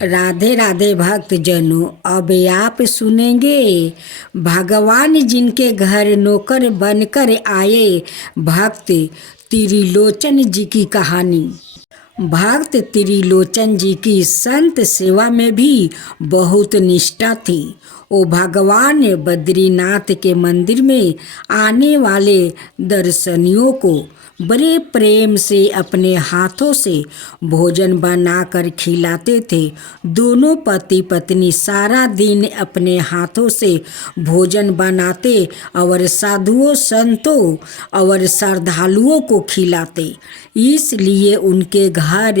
राधे राधे भक्त जनों, अब आप सुनेंगे भगवान जिनके घर नौकर बनकर आए भक्त त्रिलोचन जी की कहानी। भक्त त्रिलोचन जी की संत सेवा में भी बहुत निष्ठा थी। वो भगवान बद्रीनाथ के मंदिर में आने वाले दर्शनियों को बड़े प्रेम से अपने हाथों से भोजन बनाकर खिलाते थे। दोनों पति पत्नी सारा दिन अपने हाथों से भोजन बनाते और साधुओं संतों और श्रद्धालुओं को खिलाते। इसलिए उनके घर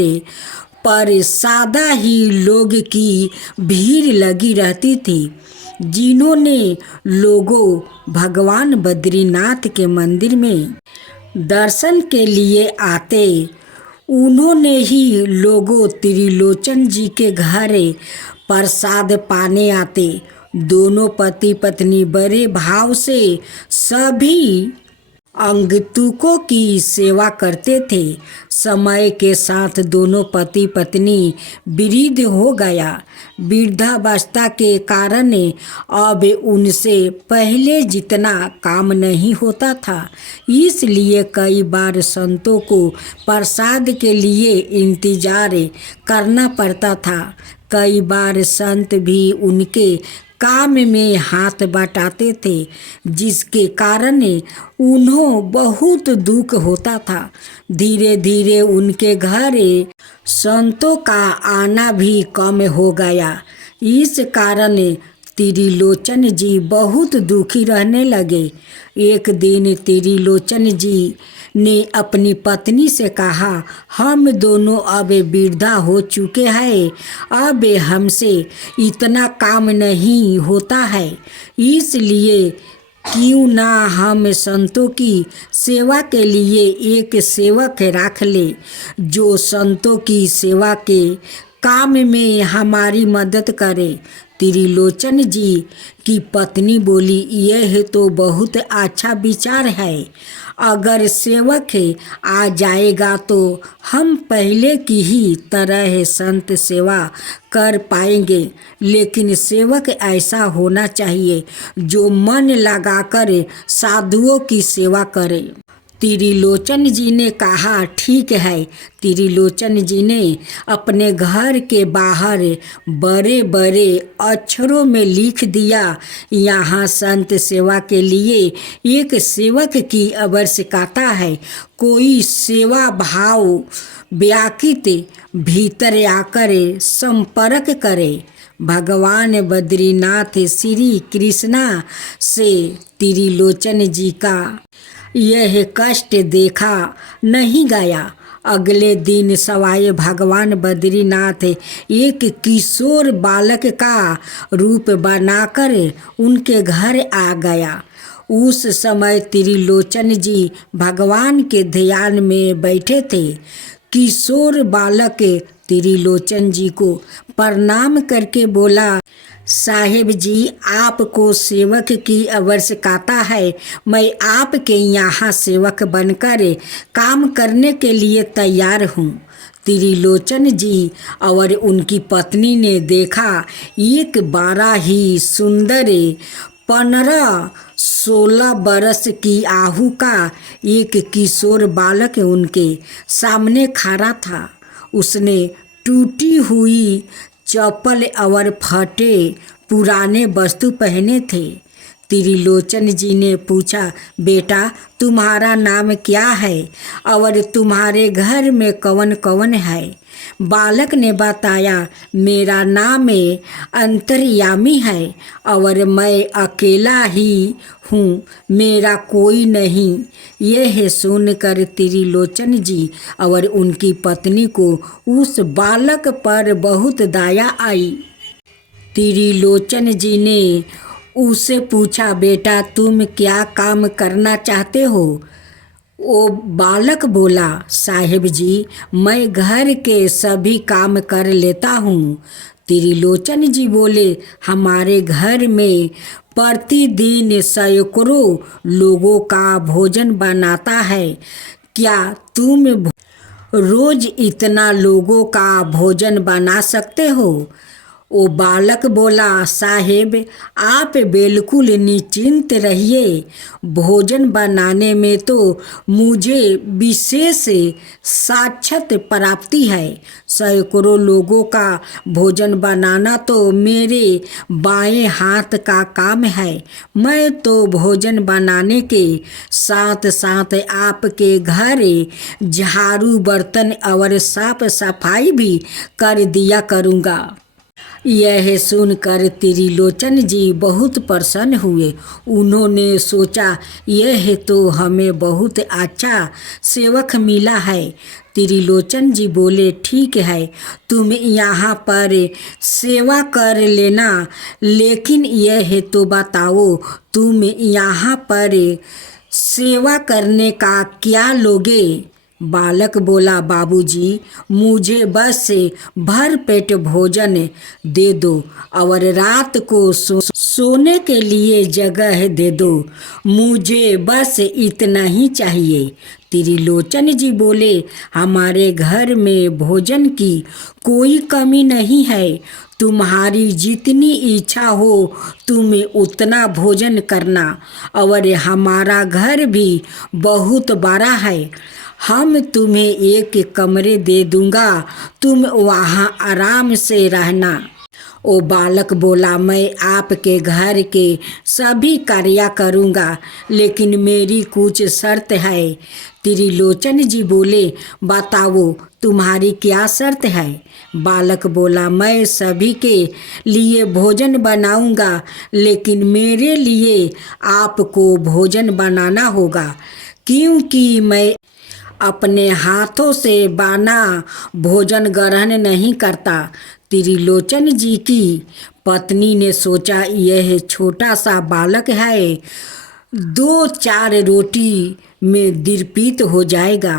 पर सादा ही लोग की भीड़ लगी रहती थी। जिन्होंने लोगों भगवान बद्रीनाथ के मंदिर में दर्शन के लिए आते, उन्होंने ही लोगों त्रिलोचन जी के घर प्रसाद पाने आते। दोनों पति पत्नी बड़े भाव से सभी अंगतुकों की सेवा करते थे। समय के साथ दोनों पति पत्नी वृद्ध हो गया। वृद्धावस्था के कारण अब उनसे पहले जितना काम नहीं होता था। इसलिए कई बार संतों को प्रसाद के लिए इंतजार करना पड़ता था। कई बार संत भी उनके काम में हाथ बटाते थे, जिसके कारण उन्हें बहुत दुख होता था। धीरे धीरे उनके घर संतों का आना भी कम हो गया। इस कारण त्रिलोचन जी बहुत दुखी रहने लगे। एक दिन त्रिलोचन जी ने अपनी पत्नी से कहा, हम दोनों अब वृद्धा हो चुके हैं, अब हमसे इतना काम नहीं होता है। इसलिए क्यों ना हम संतों की सेवा के लिए एक सेवक रख ले, जो संतों की सेवा के काम में हमारी मदद करे। त्रिलोचन जी की पत्नी बोली, यह तो बहुत अच्छा विचार है। अगर सेवक आ जाएगा तो हम पहले की ही तरह संत सेवा कर पाएंगे, लेकिन सेवक ऐसा होना चाहिए जो मन लगाकर साधुओं की सेवा करे। त्रिलोचन जी ने कहा, ठीक है। त्रिलोचन जी ने अपने घर के बाहर बड़े बड़े अक्षरों में लिख दिया, यहाँ संत सेवा के लिए एक सेवक की आवश्यकता है। कोई सेवा भाव व्याकृत भीतर आकर संपर्क करे। भगवान बद्रीनाथ श्री कृष्णा से त्रिलोचन जी का यह कष्ट देखा नहीं गया। अगले दिन सवाए भगवान बद्रीनाथ एक किशोर बालक का रूप बनाकर उनके घर आ गया। उस समय त्रिलोचन जी भगवान के ध्यान में बैठे थे। किशोर बालक त्रिलोचन जी को प्रणाम करके बोला, साहेब जी, आपको सेवक की आवश्यकता है। मैं आपके यहाँ सेवक बनकर काम करने के लिए तैयार हूँ। त्रिलोचन जी और उनकी पत्नी ने देखा, एक बड़ा ही सुंदर 15-16 बरस की आयु का एक किशोर बालक उनके सामने खड़ा था। उसने टूटी हुई चप्पल और फटे पुराने वस्तु पहने थे। त्रिलोचन जी ने पूछा, बेटा तुम्हारा नाम क्या है और तुम्हारे घर में कौन कौन है? बालक ने बताया, मेरा नाम अंतर्यामी है और मैं अकेला ही हूँ, मेरा कोई नहीं। यह सुनकर त्रिलोचन जी और उनकी पत्नी को उस बालक पर बहुत दया आई। त्रिलोचन जी ने उससे पूछा, बेटा तुम क्या काम करना चाहते हो? वो बालक बोला, साहेब जी, मैं घर के सभी काम कर लेता हूँ। त्रिलोचन जी बोले, हमारे घर में प्रतिदिन सैकड़ों लोगों का भोजन बनाता है, क्या तुम रोज इतना लोगों का भोजन बना सकते हो? वो बालक बोला, साहेब आप बिल्कुल निश्चिंत रहिए, भोजन बनाने में तो मुझे विशेष साक्षात प्राप्ति है। सैकड़ों लोगों का भोजन बनाना तो मेरे बाएं हाथ का काम है। मैं तो भोजन बनाने के साथ साथ आपके घर झाड़ू बर्तन और साफ सफाई भी कर दिया करूँगा। यह सुनकर त्रिलोचन जी बहुत प्रसन्न हुए। उन्होंने सोचा, यह तो हमें बहुत अच्छा सेवक मिला है। त्रिलोचन जी बोले, ठीक है, तुम यहाँ पर सेवा कर लेना, लेकिन यह तो बताओ तुम यहाँ पर सेवा करने का क्या लोगे? बालक बोला, बाबूजी मुझे बस भर पेट भोजन दे दो और रात को सोने के लिए जगह दे दो, मुझे बस इतना ही चाहिए। त्रिलोचन जी बोले, हमारे घर में भोजन की कोई कमी नहीं है, तुम्हारी जितनी इच्छा हो तुम उतना भोजन करना, और हमारा घर भी बहुत बड़ा है, हम तुम्हें एक कमरे दे दूंगा, तुम वहाँ आराम से रहना। ओ बालक बोला, मैं आपके घर के सभी कार्य करूँगा, लेकिन मेरी कुछ शर्त है। त्रिलोचन जी बोले, बताओ तुम्हारी क्या शर्त है? बालक बोला, मैं सभी के लिए भोजन बनाऊँगा, लेकिन मेरे लिए आपको भोजन बनाना होगा, क्योंकि मैं अपने हाथों से बना भोजन ग्रहण नहीं करता। त्रिलोचन जी की पत्नी ने सोचा, यह छोटा सा बालक है, 2-4 रोटी में तृप्त हो जाएगा।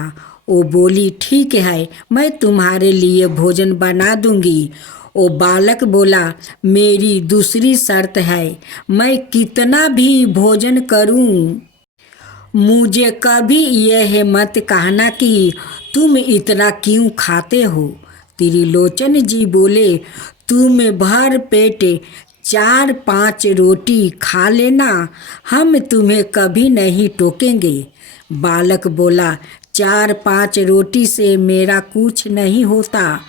वो बोली, ठीक है, मैं तुम्हारे लिए भोजन बना दूंगी। वो बालक बोला, मेरी दूसरी शर्त है, मैं कितना भी भोजन करूं, मुझे कभी यह मत कहना कि तुम इतना क्यों खाते हो। त्रिलोचन जी बोले, तुम भर पेट 4-5 रोटी खा लेना, हम तुम्हें कभी नहीं टोकेंगे। बालक बोला, 4-5 रोटी से मेरा कुछ नहीं होता,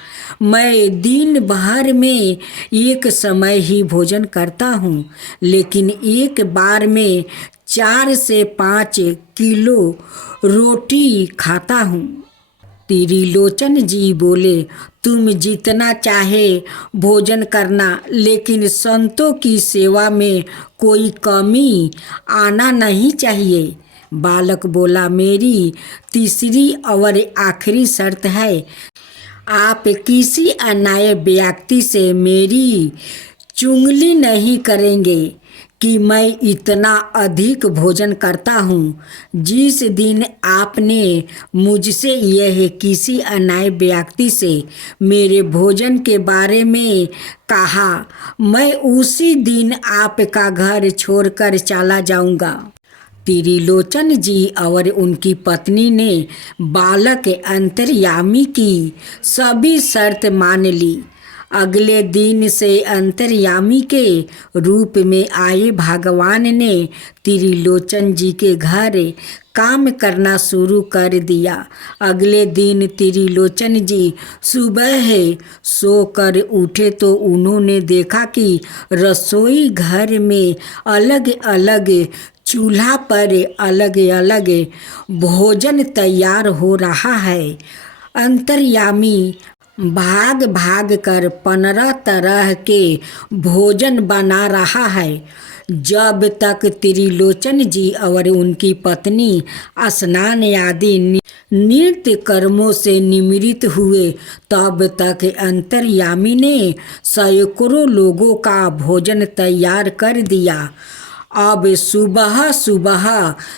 मैं दिन भर में एक समय ही भोजन करता हूँ, लेकिन एक बार में 4 से 5 किलो रोटी खाता हूँ। त्रिलोचन जी बोले, तुम जितना चाहे भोजन करना, लेकिन संतों की सेवा में कोई कमी आना नहीं चाहिए। बालक बोला, मेरी तीसरी और आखिरी शर्त है, आप किसी अन्याय व्यक्ति से मेरी चुगली नहीं करेंगे कि मैं इतना अधिक भोजन करता हूँ। जिस दिन आपने मुझसे यह किसी अन्याय व्यक्ति से मेरे भोजन के बारे में कहा, मैं उसी दिन आपका घर छोड़कर चला जाऊँगा। त्रिलोचन जी और उनकी पत्नी ने बालक अंतर्यामी की सभी शर्त मान ली। अगले दिन से अंतर्यामी के रूप में आए भगवान ने त्रिलोचन जी के घर काम करना शुरू कर दिया। अगले दिन त्रिलोचन जी सुबह सोकर उठे तो उन्होंने देखा कि रसोई घर में अलग अलग चूल्हा पर अलग अलग भोजन तैयार हो रहा है। अंतर्यामी भाग भाग कर 15 तरह के भोजन बना रहा है। जब तक त्रिलोचन जी और उनकी पत्नी स्नान आदि नित्य कर्मों से निवृत्त हुए, तब तक अंतर्यामी ने सैकड़ों लोगों का भोजन तैयार कर दिया अब सुबह सुबह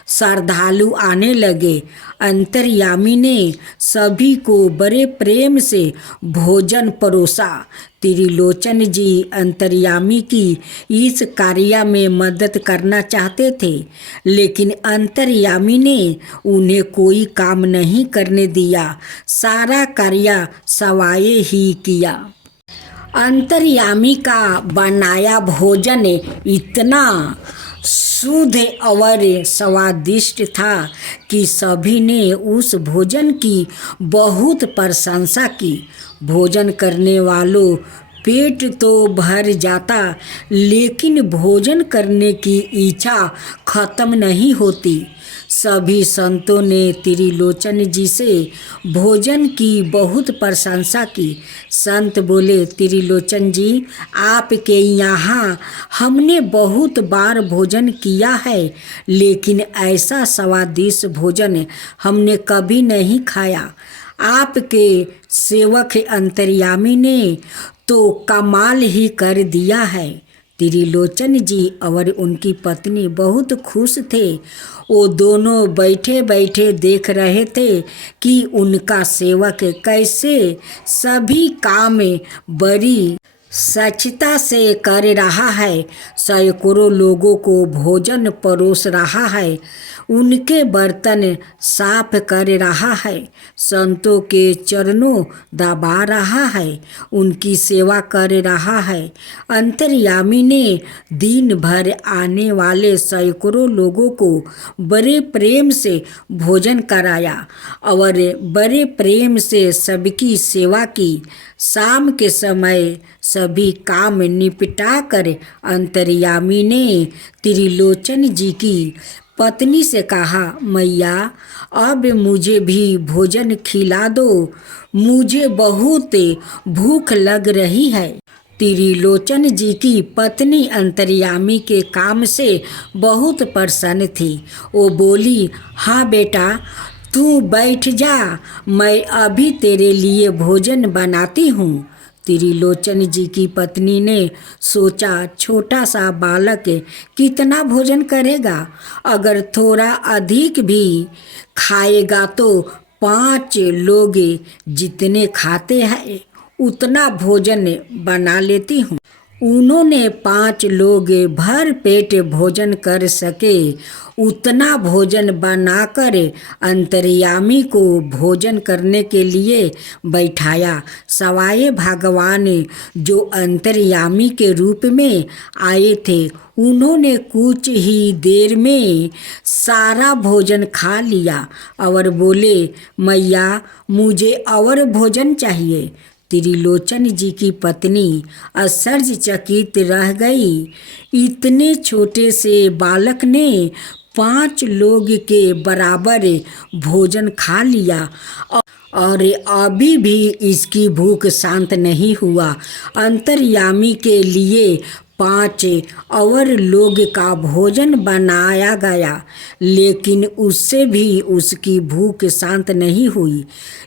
श्रद्धालु आने लगे। अंतर्यामी ने सभी को बड़े प्रेम से भोजन परोसा। त्रिलोचन जी अंतर्यामी की इस कार्य में मदद करना चाहते थे, लेकिन अंतर्यामी ने उन्हें कोई काम नहीं करने दिया। सारा कार्य सवाए ही किया। अंतर्यामी का बनाया भोजन इतना शुद्ध और स्वादिष्ट था कि सभी ने उस भोजन की बहुत प्रशंसा की। भोजन करने वालों पेट तो भर जाता, लेकिन भोजन करने की इच्छा खत्म नहीं होती। सभी संतों ने त्रिलोचन जी से भोजन की बहुत प्रशंसा की। संत बोले, त्रिलोचन जी, आपके यहाँ हमने बहुत बार भोजन किया है, लेकिन ऐसा स्वादिष्ट भोजन हमने कभी नहीं खाया। आपके सेवक अंतर्यामी ने तो कमाल ही कर दिया है। त्रिलोचन जी और उनकी पत्नी बहुत खुश थे। वो दोनों बैठे बैठे देख रहे थे कि उनका सेवक कैसे सभी काम बड़ी स्वच्छता से कर रहा है। सैकड़ों लोगों को भोजन परोस रहा है, उनके बर्तन साफ कर रहा है, संतों के चरणों दबा रहा है, उनकी सेवा कर रहा है। अंतर्यामी ने दिन भर आने वाले सैकड़ों लोगों को बड़े प्रेम से भोजन कराया और बड़े प्रेम से सबकी सेवा की। शाम के समय सभी काम निपटा कर अंतर्यामी ने त्रिलोचन जी की पत्नी से कहा, मैया, अब मुझे भी भोजन खिला दो, मुझे बहुत भूख लग रही है। त्रिलोचन जी की पत्नी अंतर्यामी के काम से बहुत प्रसन्न थी। वो बोली, हाँ बेटा, तू बैठ जा, मैं अभी तेरे लिए भोजन बनाती हूँ। त्रिलोचन जी की पत्नी ने सोचा, छोटा सा बालक कितना भोजन करेगा, अगर थोड़ा अधिक भी खाएगा तो 5 लोग जितने खाते हैं उतना भोजन बना लेती हूँ। उन्होंने 5 लोग भर पेट भोजन कर सके उतना भोजन बनाकर अंतर्यामी को भोजन करने के लिए बैठाया। सवाए भगवान जो अंतर्यामी के रूप में आए थे, उन्होंने कुछ ही देर में सारा भोजन खा लिया और बोले, मैया, मुझे और भोजन चाहिए। त्रिलोचन जी की पत्नी आश्चर्यचकित रह गई। इतने छोटे से बालक ने 5 लोग के बराबर भोजन खा लिया और अभी भी इसकी भूख शांत नहीं हुआ। अंतर्यामी के लिए 5 और लोग का भोजन बनाया गया, लेकिन उससे भी उसकी भूख शांत नहीं हुई।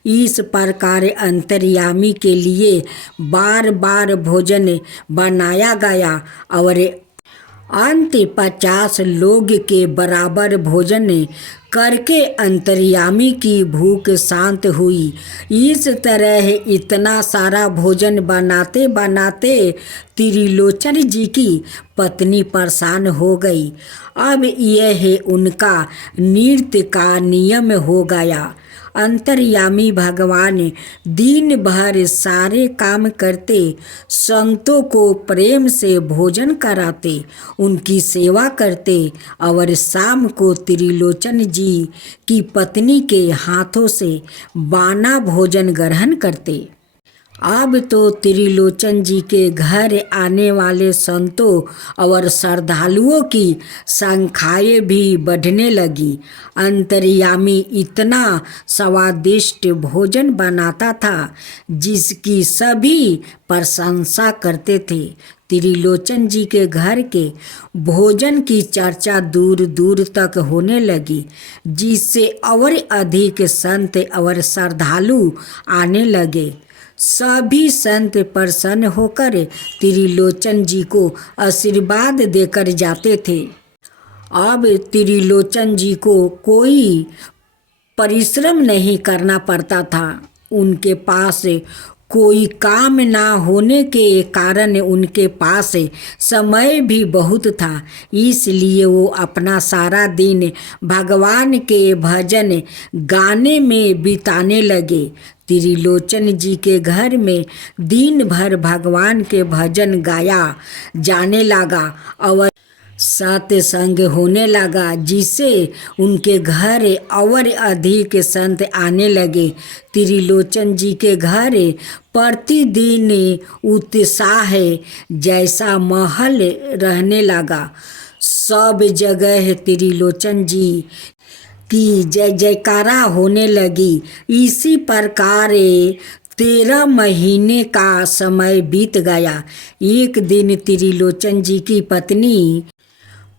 इस प्रकार अंतर्यामी के लिए बार बार भोजन बनाया गया और अंत 50 लोग के बराबर भोजन करके अंतर्यामी की भूख शांत हुई। इस तरह इतना सारा भोजन बनाते बनाते त्रिलोचन जी की पत्नी परेशान हो गई। अब यह उनका नृत्य का नियम हो गया। अंतर्यामी भगवान दिन भर सारे काम करते, संतों को प्रेम से भोजन कराते, उनकी सेवा करते और शाम को त्रिलोचन जी की पत्नी के हाथों से बाना भोजन ग्रहण करते। अब तो त्रिलोचन जी के घर आने वाले संतों और श्रद्धालुओं की संख्याएँ भी बढ़ने लगी। अंतर्यामी इतना स्वादिष्ट भोजन बनाता था जिसकी सभी प्रशंसा करते थे। त्रिलोचन जी के घर के भोजन की चर्चा दूर दूर तक होने लगी, जिससे और अधिक संत और श्रद्धालु आने लगे। सभी संत प्रसन्न होकर त्रिलोचन जी को आशीर्वाद देकर जाते थे। अब त्रिलोचन जी को कोई परिश्रम नहीं करना पड़ता था। उनके पास कोई काम ना होने के कारण उनके पास समय भी बहुत था, इसलिए वो अपना सारा दिन भगवान के भजन गाने में बिताने लगे। त्रिलोचन जी के घर में दिन भर भगवान के भजन गाया जाने लगा और सत्संग होने लगा, जिससे उनके घर और अधिक संत आने लगे। त्रिलोचन जी के घर प्रतिदिन उत्साह जैसा माहौल रहने लगा। सब जगह त्रिलोचन जी की जय जयकारा होने लगी। इसी प्रकार 13 महीने का समय बीत गया। एक दिन त्रिलोचन जी की पत्नी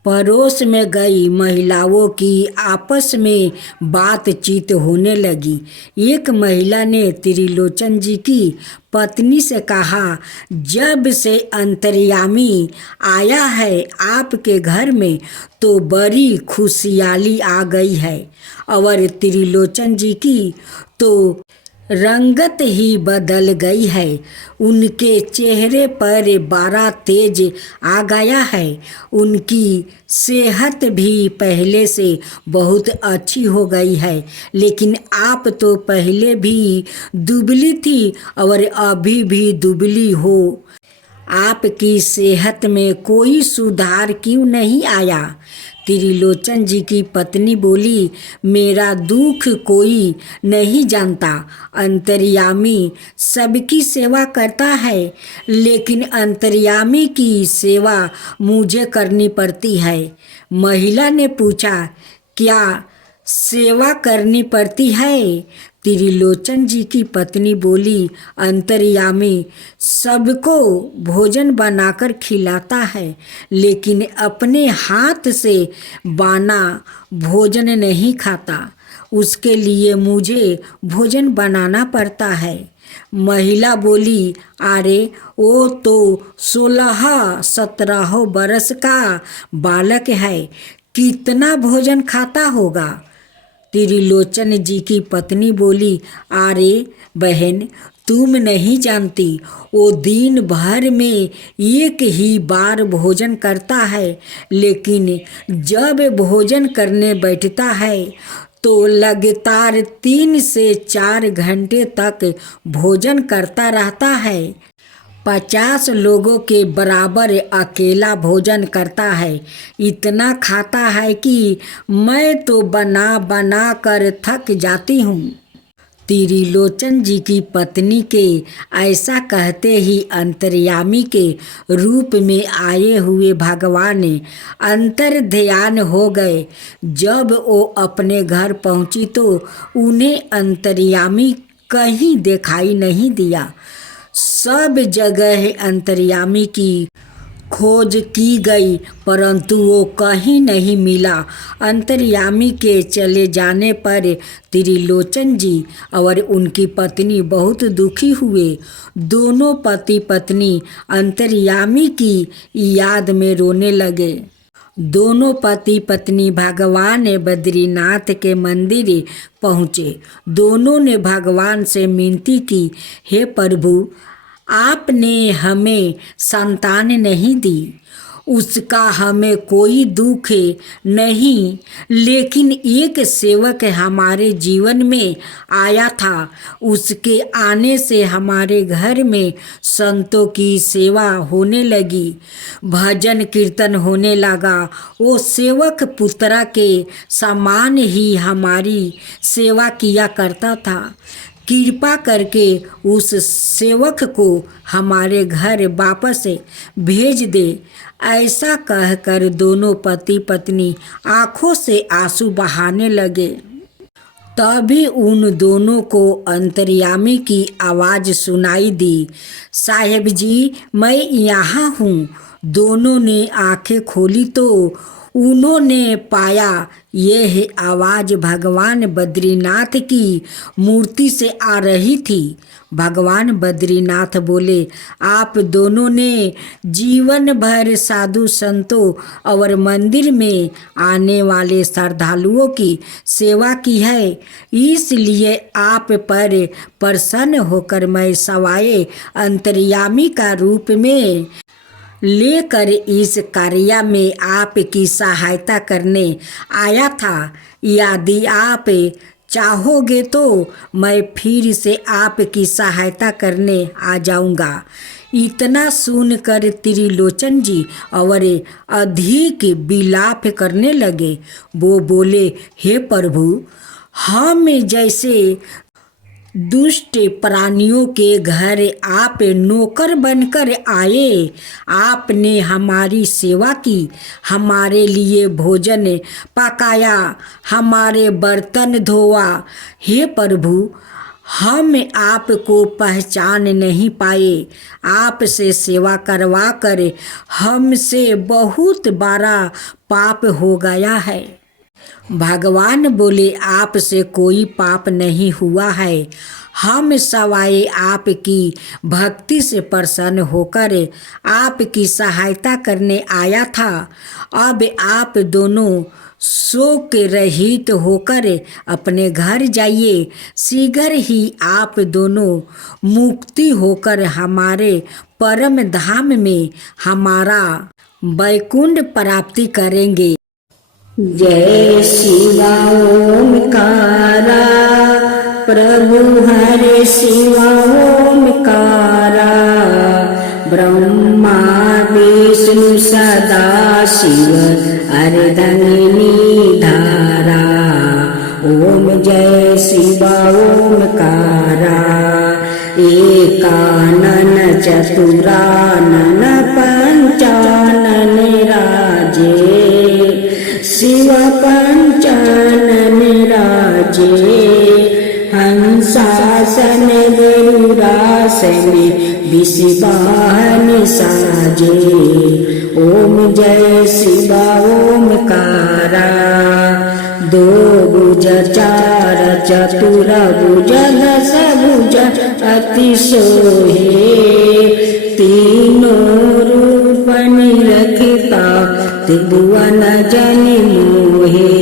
पड़ोस में गई महिलाओं की आपस में बातचीत होने लगी। एक महिला ने त्रिलोचन जी की पत्नी से कहा, जब से अंतर्यामी आया है आपके घर में तो बड़ी खुशहाली आ गई है। और त्रिलोचन जी की तो रंगत ही बदल गई है। उनके चेहरे पर बड़ा तेज आ गया है। उनकी सेहत भी पहले से बहुत अच्छी हो गई है। लेकिन आप तो पहले भी दुबली थी और अभी भी दुबली हो। आपकी सेहत में कोई सुधार क्यों नहीं आया? त्रिलोचन जी की पत्नी बोली, मेरा दुख कोई नहीं जानता। अंतर्यामी सबकी सेवा करता है, लेकिन अंतर्यामी की सेवा मुझे करनी पड़ती है। महिला ने पूछा, क्या सेवा करनी पड़ती है? त्रिलोचन जी की पत्नी बोली, अंतर्यामी सबको भोजन बनाकर खिलाता है, लेकिन अपने हाथ से बना भोजन नहीं खाता। उसके लिए मुझे भोजन बनाना पड़ता है। महिला बोली, अरे वो तो 16-17 बरस का बालक है, कितना भोजन खाता होगा? त्रिलोचन जी की पत्नी बोली, अरे बहन, तुम नहीं जानती, वो दिन भर में एक ही बार भोजन करता है, लेकिन जब भोजन करने बैठता है तो लगातार 3 से 4 घंटे तक भोजन करता रहता है। 50 लोगों के बराबर अकेला भोजन करता है। इतना खाता है कि मैं तो बना बना कर थक जाती हूँ। त्रिलोचन जी की पत्नी के ऐसा कहते ही अंतर्यामी के रूप में आए हुए भगवान अंतर ध्यान हो गए। जब वो अपने घर पहुँची तो उन्हें अंतर्यामी कहीं दिखाई नहीं दिया। सब जगह अंतर्यामी की खोज की गई, परंतु वो कहीं नहीं मिला। अंतर्यामी के चले जाने पर त्रिलोचन जी और उनकी पत्नी बहुत दुखी हुए। दोनों पति पत्नी अंतर्यामी की याद में रोने लगे। दोनों पति पत्नी भगवान बद्रीनाथ के मंदिर पहुँचे। दोनों ने भगवान से विनती की, हे प्रभु, आपने हमें संतान नहीं दी, उसका हमें कोई दुख नहीं, लेकिन एक सेवक हमारे जीवन में आया था। उसके आने से हमारे घर में संतों की सेवा होने लगी, भजन कीर्तन होने लगा। वो सेवक पुत्रा के समान ही हमारी सेवा किया करता था। कृपा करके उस सेवक को हमारे घर वापस भेज दे। ऐसा कहकर दोनों पति पत्नी आंखों से आंसू बहाने लगे। तभी उन दोनों को अंतर्यामी की आवाज़ सुनाई दी, साहेब जी, मैं यहाँ हूँ। दोनों ने आंखें खोली तो उन्होंने पाया यह आवाज़ भगवान बद्रीनाथ की मूर्ति से आ रही थी। भगवान बद्रीनाथ बोले, आप दोनों ने जीवन भर साधु संतों और मंदिर में आने वाले श्रद्धालुओं की सेवा की है, इसलिए आप पर प्रसन्न होकर मैं सवाए अंतर्यामी का रूप में लेकर इस कार्य में आपकी सहायता करने आया था। यदि आप चाहोगे तो मैं फिर से आपकी सहायता करने आ जाऊंगा। इतना सुनकर त्रिलोचन जी और अधिक विलाप करने लगे। वो बोले, हे प्रभु, हम जैसे दुष्ट प्राणियों के घर आप नौकर बनकर आए। आपने हमारी सेवा की, हमारे लिए भोजन पकाया, हमारे बर्तन धोआ। हे प्रभु, हम आपको पहचान नहीं पाए। आपसे सेवा करवा कर हमसे बहुत बड़ा पाप हो गया है। भगवान बोले, आपसे कोई पाप नहीं हुआ है। हम सवाए आपकी भक्ति से प्रसन्न होकर आपकी सहायता करने आया था। अब आप दोनों शोक रहित होकर अपने घर जाइए। शीघ्र ही आप दोनों मुक्ति होकर हमारे परम धाम में हमारा वैकुंठ प्राप्ति करेंगे। जय शिवा ओमकारा, प्रभु हरे शिवा ओमकारा। ब्रह्मा विष्णु सदा शिव अर्धंगिनी धारा। ओम जय शिवा ओमकारा। एकानन चतुरानन पंचानन राजे। शिव पंचानन राजे। हंसासन गरुड़ासन विषवाहन साजे। ओम जय शिवा ओमकारा। दो भुज चार चतुर भुज दस भुज अति सोहे। तीनों रूप निरखता त्रिभुवन जन मोहे।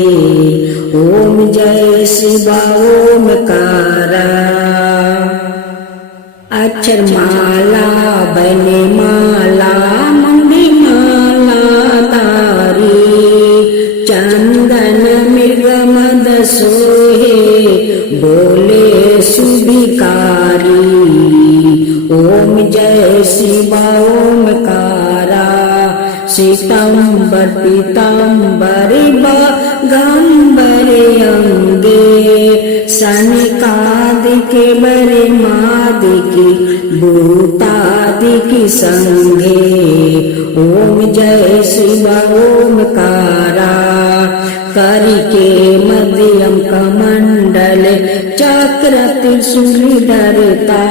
ओम जय शिवा ओमकारा। अक्षर माला बने माला मंगी माला तारी। चंदन मृग मद सोहे बोले सुभिकारी। ओम जय शिवा ओमकारा। श्वेतांबर पीतांबर गंबर अंगे। सनकादिक बरे मादिकी भूतादिकी संगे। ओम जय शिवा ओमकारा। करके मध्यम कमंडल चक्र त्रिशूल धरता।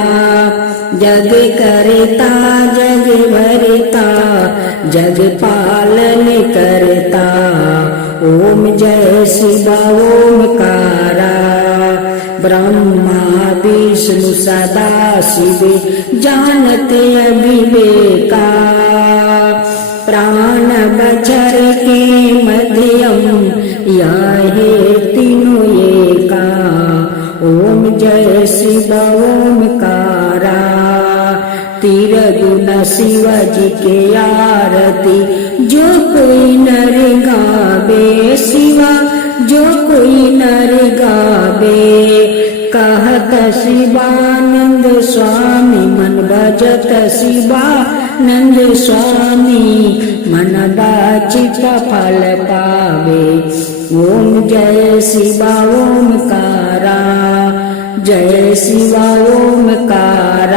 जग करता जग भरता जग पालन करता। ओम जय शिवा ओमकारा। ब्रह्मा विष्णु सदा शिव जानते अविवेका। प्राण बचर के मध्यम यह तीनों एका। ओम जय शिवा ओमकारा। तिरगुण शिव जी के आरती जो कोई नर गावे। शिवा जो कोई नर गावे। कहत शिवानंद स्वामी मन भजत शिवानंद स्वामी। मन वांछित फल पावे। ओम जय शिवा ओमकारा। जय शिवा ओमकारा।